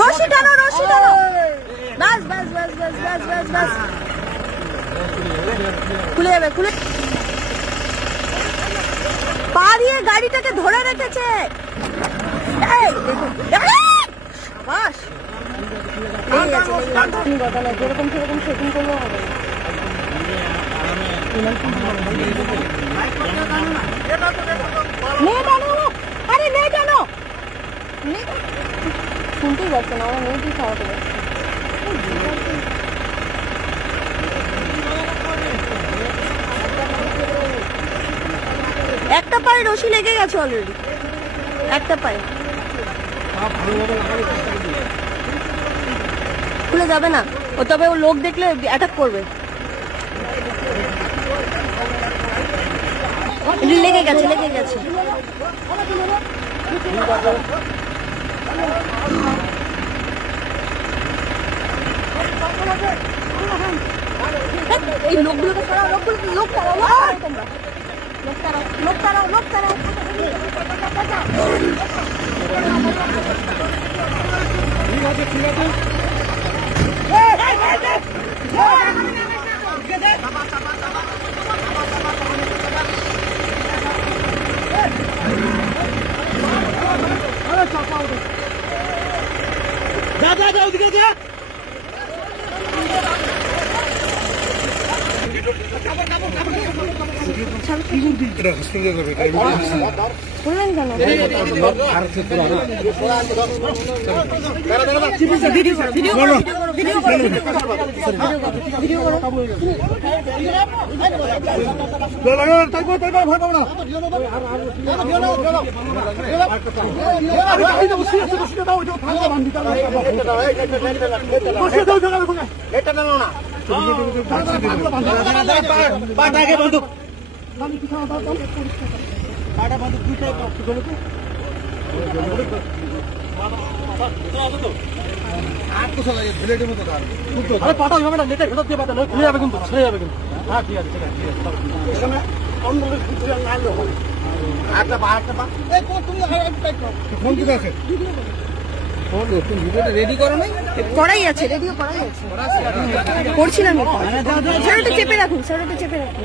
রশি টানো, রশি টানো। বাস বাস বাস বাস বাস বাস বাস, খুলে যাবে, খুলে। পা দিয়ে গাড়িটাকে ধরে রেখেছে। বাস যেরকম সেরকম সেটিং করলেও হবে। আরে নেই কেন শুনতেই পাচ্ছে না, আমার মেয়েটি খাওয়াতে পারছে। একটা পায়ে রশি লেগে গেছে অলরেডি, একটা পায়ে। খুলে যাবে না ও, তবে ও লোক দেখলে অ্যাটাক করবে। লেগে গেছে, লেগে গেছে। এই লোকগুলোকে সরাও, লোক তারাও, তোমরা লোক তারাও, লোক তারাও, লোক তারাও। যা যা যা, ওদিকে যা। পাতা হবে না, নেটের ভেতর দিয়ে পাতা নয়, খুলে যাবে কিন্তু, ছেড়ে যাবে কিন্তু। হ্যাঁ ঠিক আছে, ঠিক আছে, রেডি করো নাই? করাই আছে, রেডিও করাই আছে, করছিলাম। স্যারটা চেপে রাখুন, স্যারটা চেপে রাখুন,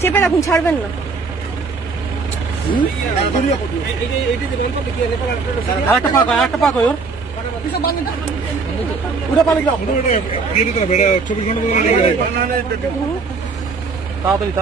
চেপে রাখুন, ছাড়বেন না। তাড়াতাড়ি